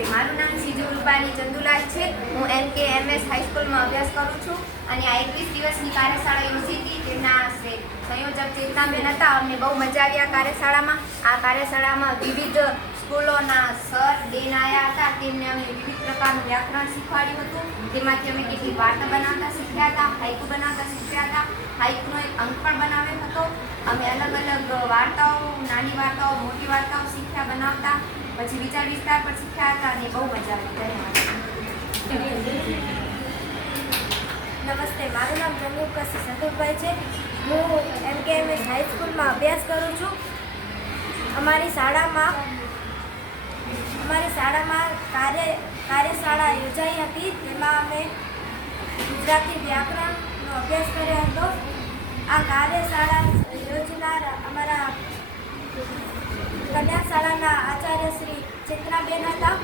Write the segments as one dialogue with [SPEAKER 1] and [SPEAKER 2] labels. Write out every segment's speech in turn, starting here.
[SPEAKER 1] નમસ્તે મારું નામ સીજુ રૂપાલી ચંદુલાલ છે. હું એમ કે એમ એસ હાઈસ્કૂલમાં અભ્યાસ કરું છું અને આ એકવીસ દિવસની કાર્યશાળા યોજી હતી. તેના સંયોજક ચેતનાબેન હતા. અમને બહુ મજા આવી આ કાર્યશાળામાં. આ કાર્યશાળામાં વિવિધ સ્કૂલોના સર, બેન આવ્યા હતા. તેમને અમે વિવિધ પ્રકારનું વ્યાકરણ શીખવાડ્યું હતું. તેમાંથી અમે કેટલીક વાર્તા બનાવતા શીખ્યા હતા હાઈકુ બનાવતા શીખ્યા હતા. હાઈકુનો એક અંક પણ બનાવ્યો હતો. અમે અલગ અલગ વાર્તાઓ, નાની વાર્તાઓ, મોટી વાર્તાઓ શીખ્યા, બનાવતા. પછી વિચાર વિસ્તાર પર શીખ્યા હતા અને બહુ મજા આવી
[SPEAKER 2] નમસ્તે, મારું નામ ચંદ્રકાશી સંતોષભાઈ છે. હું એમ કે એમ એસ હાઈસ્કૂલમાં અભ્યાસ કરું છું. અમારી શાળામાં અમારી શાળામાં કાર્ય, કાર્યશાળા યોજાઈ હતી. તેમાં અમે ગુજરાતી વ્યાકરણનો અભ્યાસ કર્યો હતો. આ કાર્યશાળા યોજનાર અમારા કન્યા શાળાના આચાર્ય શ્રી ચેતનાબેન હતા.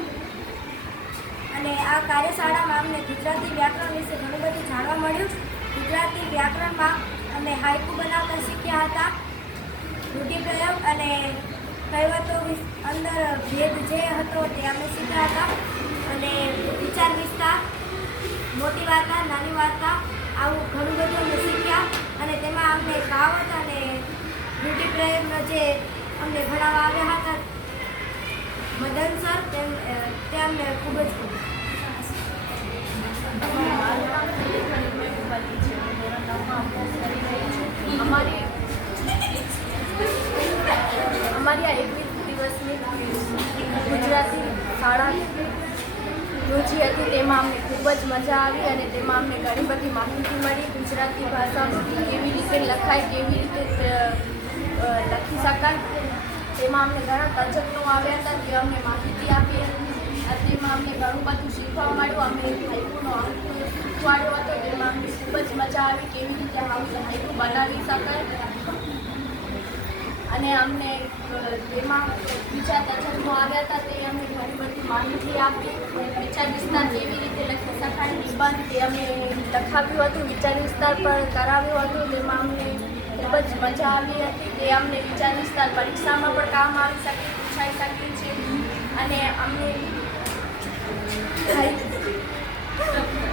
[SPEAKER 2] અને આ કાર્યશાળામાં અમને ગુજરાતી વ્યાકરણ વિશે ઘણું બધું જાણવા મળ્યું. ગુજરાતી વ્યાકરણમાં અમે હાઇકુ બનાવતા શીખ્યા હતા. રૂઢિપ્રયોગ અને કહેવતો અંદર ભેદ જે હતો તે અમે શીખ્યા હતા. અને વિચાર વિસ્તાર, મોટી વાર્તા, નાની વાર્તા, આવું ઘણું બધું અમે શીખ્યા. અને તેમાં અમને કહાવત અને રૂઢિપ્રયોગનો જે અમને ભણાવવા આવ્યા હતા મદન સર, તેમ તેમને ખૂબ જ
[SPEAKER 3] અમારી અમારી આ એકવીસ દિવસની ગુજરાતી શાળા યોજી હતી. તેમાં અમને ખૂબ જ મજા આવી અને તેમાં અમને ઘણી બધી માહિતી મળી. ગુજરાતી ભાષા કેવી રીતે લખાય, કેવી રીતે લખી શકાય. તેમાં અમને ઘણા તજજ્ઞો આવ્યા હતા તે અમને માહિતી આપી તેમાં અમને ઘણું બધું શીખવા મળ્યું. અમે હાઈકુનો અંક શીખવાડ્યો હતો. તેમાં અમને ખૂબ જ મજા આવી કેવી રીતે હાઈકુ બનાવી શકાય. અને અમને તેમાં બીજા તજજ્ઞો આવ્યા હતા તે અમને ઘણી બધી માહિતી આપી. વિચાર વિસ્તાર કેવી રીતે લખી શકાય નિબંધ તે અમે લખાવ્યું હતું. વિચાર વિસ્તાર પર કરાવ્યું હતું. તેમાં અમને ખૂબ જ મજા આવી હતી તે અમને બીજા વિસ્તાર પરીક્ષામાં પણ કામ આવી શકે, પૂછાઈ શકે છે. અને અમને